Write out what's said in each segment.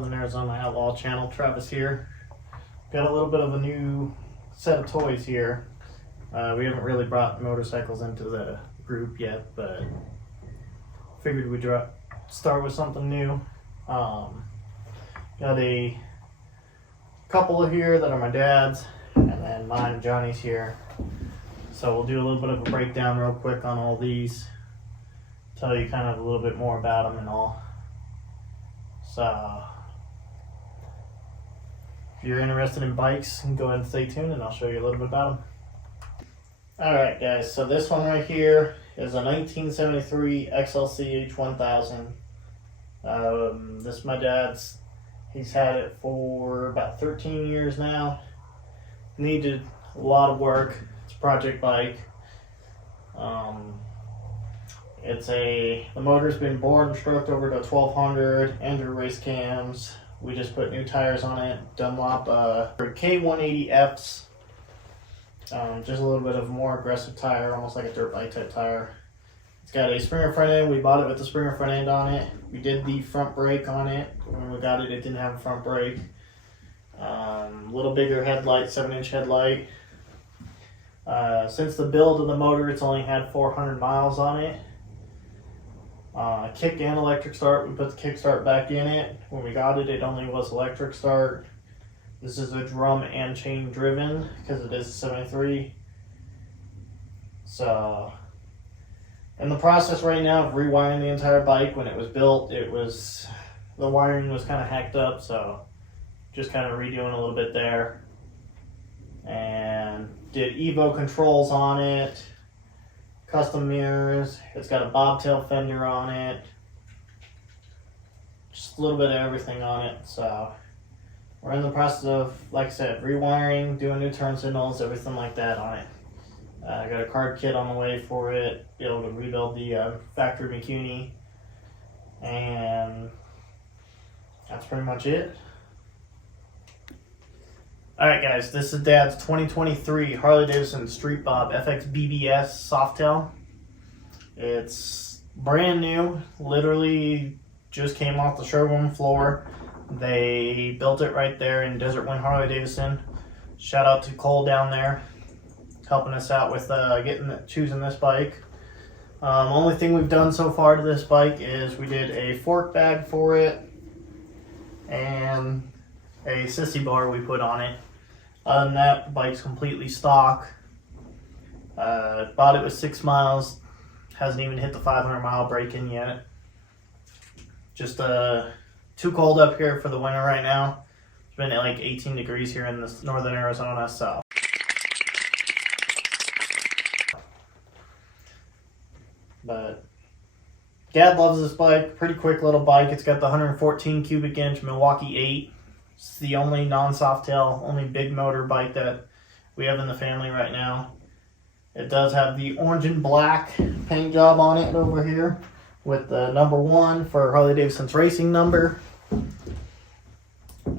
Northern Arizona Outlaw channel. Travis here. Got a little bit of a new set of toys here. We haven't really brought motorcycles into the group yet, but figured we'd start with something new. Got a couple of here that are my dad's, and then mine and Johnny's here. So we'll do a little bit of a breakdown real quick on all these. Tell you kind of a little bit more about them and all. So if you're interested in bikes, go ahead and stay tuned and I'll show you a little bit about them. Alright guys, so this one right here is a 1973 XLC H1000. This is my dad's. He's had it for about 13 years now. Needed a lot of work. It's a project bike. The motor's been bored and stroked over to 1200, Andrew race cams. We just put new tires on it, Dunlop K180Fs. Just a little bit of a more aggressive tire, almost like a dirt bike type tire. It's got a Springer front end. We bought it with the Springer front end on it. We did the front brake on it. When we got it, it didn't have a front brake. A little bigger headlight, 7-inch headlight. Since the build of the motor, it's only had 400 miles on it. Kick and electric start. We put the kick start back in it. When we got it, it only was electric start. This is a drum and chain driven because it is a 73. So, in the process right now of rewiring the entire bike. When it was built, the wiring was kind of hacked up, so just kind of redoing a little bit there. And did Evo controls on it. Custom mirrors. It's got a bobtail fender on it. Just a little bit of everything on it. So we're in the process of, like I said, rewiring, doing new turn signals, everything like that on it. I got a card kit on the way for it. Be able to rebuild the factory McCuney. And that's pretty much it. Alright guys, this is Dad's 2023 Harley-Davidson Street Bob FX BBS Softail. It's brand new, literally just came off the showroom floor. They built it right there in Desert Wind Harley-Davidson. Shout out to Cole down there, helping us out with choosing this bike. Only thing we've done so far to this bike is we did a fork bag for it and a sissy bar we put on it. Other than that, the bike's completely stock. Bought it with 6 miles. Hasn't even hit the 500 mile break-in yet. Just too cold up here for the winter right now. It's been at like 18 degrees here in this northern Arizona, so. But Dad loves this bike. Pretty quick little bike. It's got the 114 cubic inch Milwaukee 8. It's the only non-softail, only big motor bike that we have in the family right now. It does have the orange and black paint job on it over here with the number 1 for Harley-Davidson's racing number.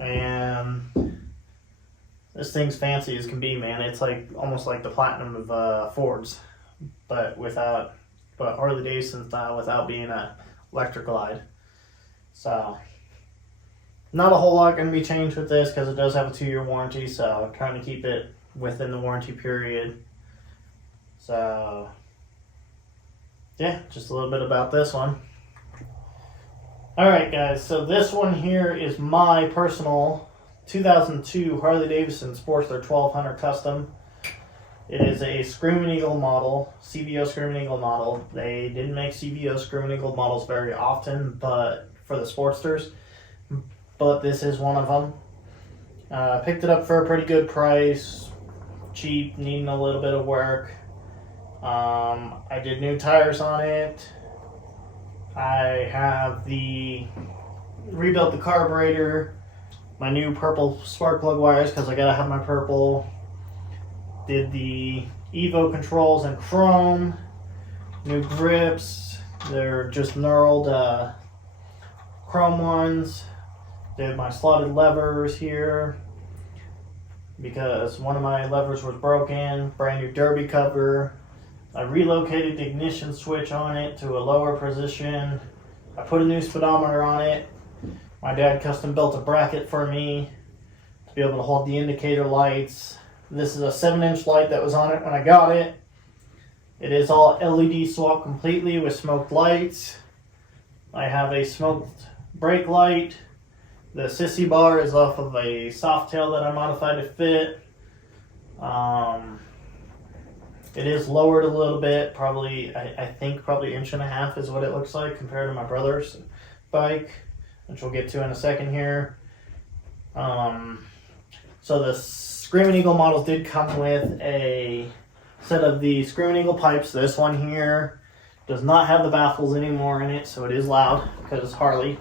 And this thing's fancy as can be, man. It's like almost like the Platinum of Fords, but Harley-Davidson style without being a electric glide. So not a whole lot going to be changed with this because it does have a 2-year warranty, so I'm trying to keep it within the warranty period. So yeah, just a little bit about this one. Alright guys, so this one here is my personal 2002 Harley-Davidson Sportster 1200 Custom. It is a Screaming Eagle model, CVO Screaming Eagle model. They didn't make CVO Screaming Eagle models very often, but for the Sportsters. But this is one of them. Picked it up for a pretty good price. Cheap, needing a little bit of work. I did new tires on it. I have rebuilt the carburetor. My new purple spark plug wires because I gotta have my purple. Did the Evo controls in chrome. New grips. They're just knurled chrome ones. Did my slotted levers here because one of my levers was broken. Brand new derby cover. I relocated the ignition switch on it to a lower position. I put a new speedometer on it. My dad custom built a bracket for me to be able to hold the indicator lights. This is a 7-inch light that was on it when I got it. It is all LED swap completely with smoked lights. I have a smoked brake light. The sissy bar is off of a Softail that I modified to fit. It is lowered a little bit, probably, I think probably 1.5 inches is what it looks like compared to my brother's bike, which we'll get to in a second here. So the Screaming Eagle models did come with a set of the Screaming Eagle pipes. This one here does not have the baffles anymore in it, so it is loud because it's Harley.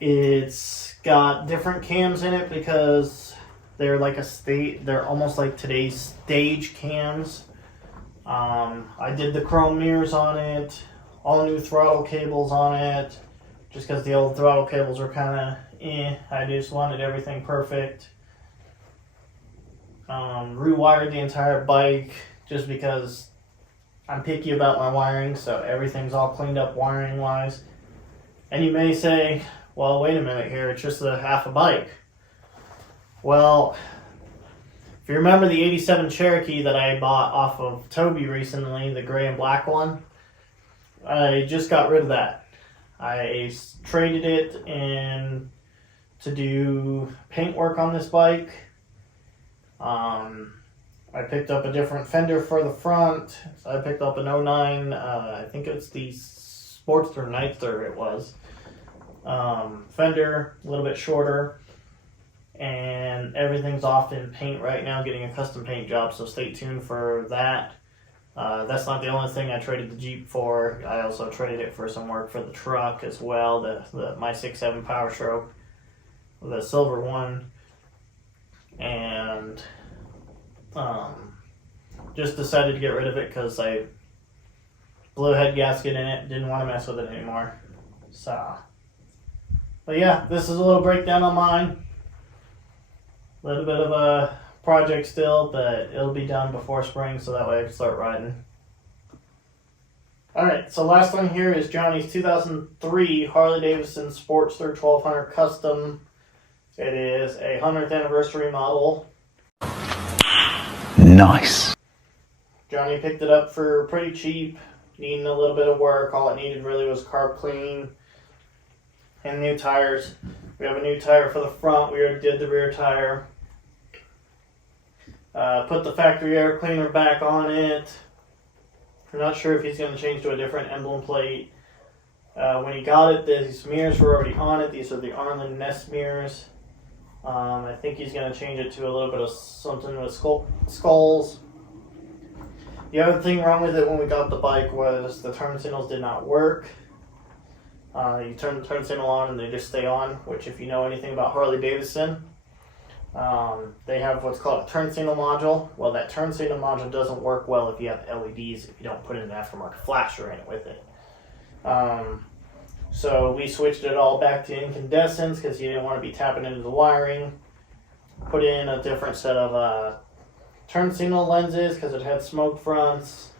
It's got different cams in it because they're like they're almost like today's stage cams. I did the chrome mirrors on it, all new throttle cables on it, just because the old throttle cables were kind of I just wanted everything perfect. Rewired the entire bike just because I'm picky about my wiring, so everything's all cleaned up wiring wise. And you may say, well, wait a minute here, it's just a half a bike. Well, if you remember the 87 Cherokee that I bought off of Toby recently, the gray and black one, I just got rid of that. I traded it in to do paint work on this bike. I picked up a different fender for the front. I picked up an 09, I think it's the Sportster Nightster it was. Fender, a little bit shorter. And everything's off in paint right now, getting a custom paint job, so stay tuned for that. That's not the only thing I traded the Jeep for. I also traded it for some work for the truck as well, my 6.7 Power Stroke, the silver one. And just decided to get rid of it because I blew a head gasket in it, didn't want to mess with it anymore. So, but yeah, this is a little breakdown on mine. A little bit of a project still, but it'll be done before spring, so that way I can start riding. Alright, so last one here is Johnny's 2003 Harley-Davidson Sportster 1200 Custom. It is a 100th anniversary model. Nice. Johnny picked it up for pretty cheap, needing a little bit of work. All it needed really was carb cleaning and new tires. We have a new tire for the front. We already did the rear tire. Put the factory air cleaner back on it. I'm not sure if he's going to change to a different emblem plate. When he got it, these mirrors were already on it. These are the Arlen Ness mirrors. I think he's going to change it to a little bit of something with skulls. The other thing wrong with it when we got the bike was the turn signals did not work. You turn the turn signal on and they just stay on, which if you know anything about Harley-Davidson, they have what's called a turn signal module. Well, that turn signal module doesn't work well if you have LEDs, if you don't put in an aftermarket flasher in it with it. So we switched it all back to incandescents because you didn't want to be tapping into the wiring. Put in a different set of turn signal lenses because it had smoked fronts.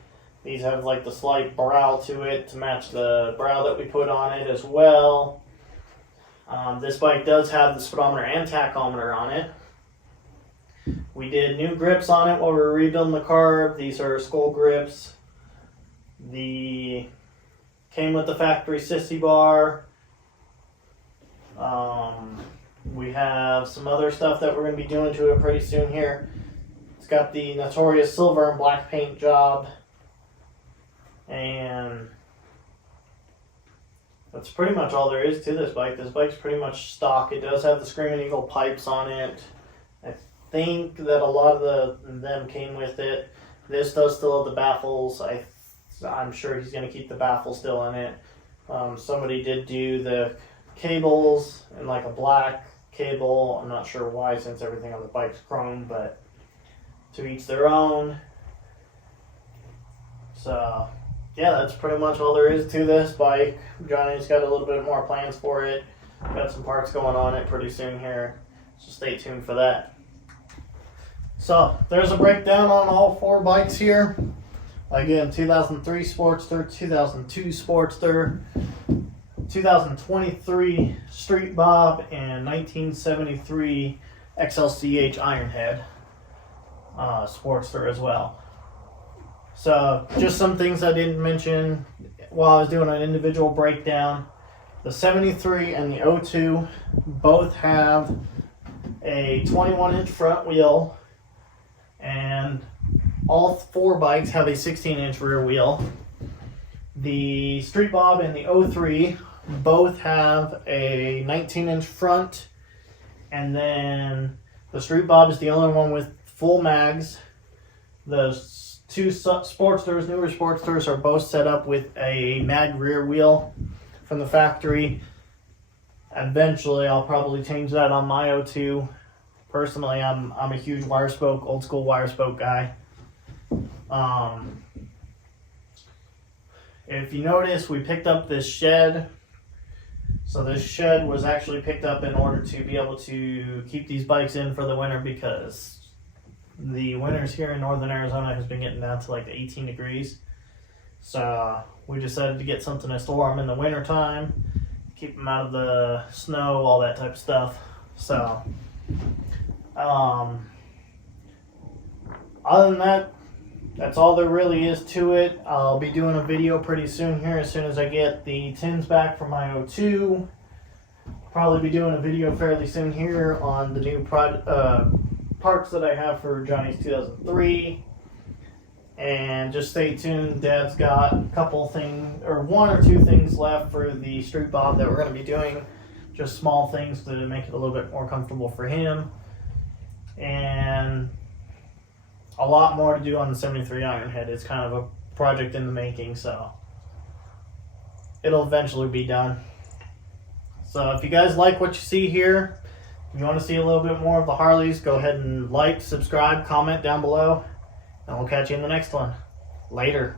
These have like the slight brow to it to match the brow that we put on it as well. This bike does have the speedometer and tachometer on it. We did new grips on it while we were rebuilding the carb. These are skull grips. Came with the factory sissy bar. We have some other stuff that we're going to be doing to it pretty soon here. It's got the notorious silver and black paint job. And that's pretty much all there is to this bike. This bike's pretty much stock. It does have the Screaming Eagle pipes on it. I think that a lot of them came with it. This does still have the baffles. I'm sure he's going to keep the baffle still in it. Somebody did do the cables in like a black cable. I'm not sure why since everything on the bike's chrome, but to each their own. So yeah, that's pretty much all there is to this bike. Johnny's got a little bit more plans for it. Got some parts going on it pretty soon here, so stay tuned for that. So there's a breakdown on all 4 bikes here. Again, 2003 Sportster, 2002 Sportster, 2023 Street Bob and 1973 XLCH Ironhead Sportster as well. So just some things I didn't mention while I was doing an individual breakdown. The 73 and the 02 both have a 21-inch front wheel, and all 4 bikes have a 16-inch rear wheel. The Street Bob and the 03 both have a 19-inch front, and then the Street Bob is the only one with full mags. The 2 Sportsters, newer Sportsters, are both set up with a mag rear wheel from the factory. Eventually, I'll probably change that on my 02. Personally, I'm a huge wire spoke, old school wire spoke guy. If you notice, we picked up this shed. So this shed was actually picked up in order to be able to keep these bikes in for the winter, because the winters here in northern Arizona has been getting down to like 18 degrees. So we decided to get something to store them in the winter time, keep them out of the snow, all that type of stuff. So other than that, that's all there really is to it. I'll be doing a video pretty soon here, as soon as I get the tins back from my 02. Probably be doing a video fairly soon here on the new parts that I have for Johnny's 2003. And just stay tuned. Dad's got a couple things, or 1 or 2 things left for the Street Bob that we're going to be doing. Just small things to make it a little bit more comfortable for him. And a lot more to do on the 73 Ironhead. It's kind of a project in the making, so it'll eventually be done. So if you guys like what you see here, if you want to see a little bit more of the Harleys, go ahead and like, subscribe, comment down below, and we'll catch you in the next one. Later.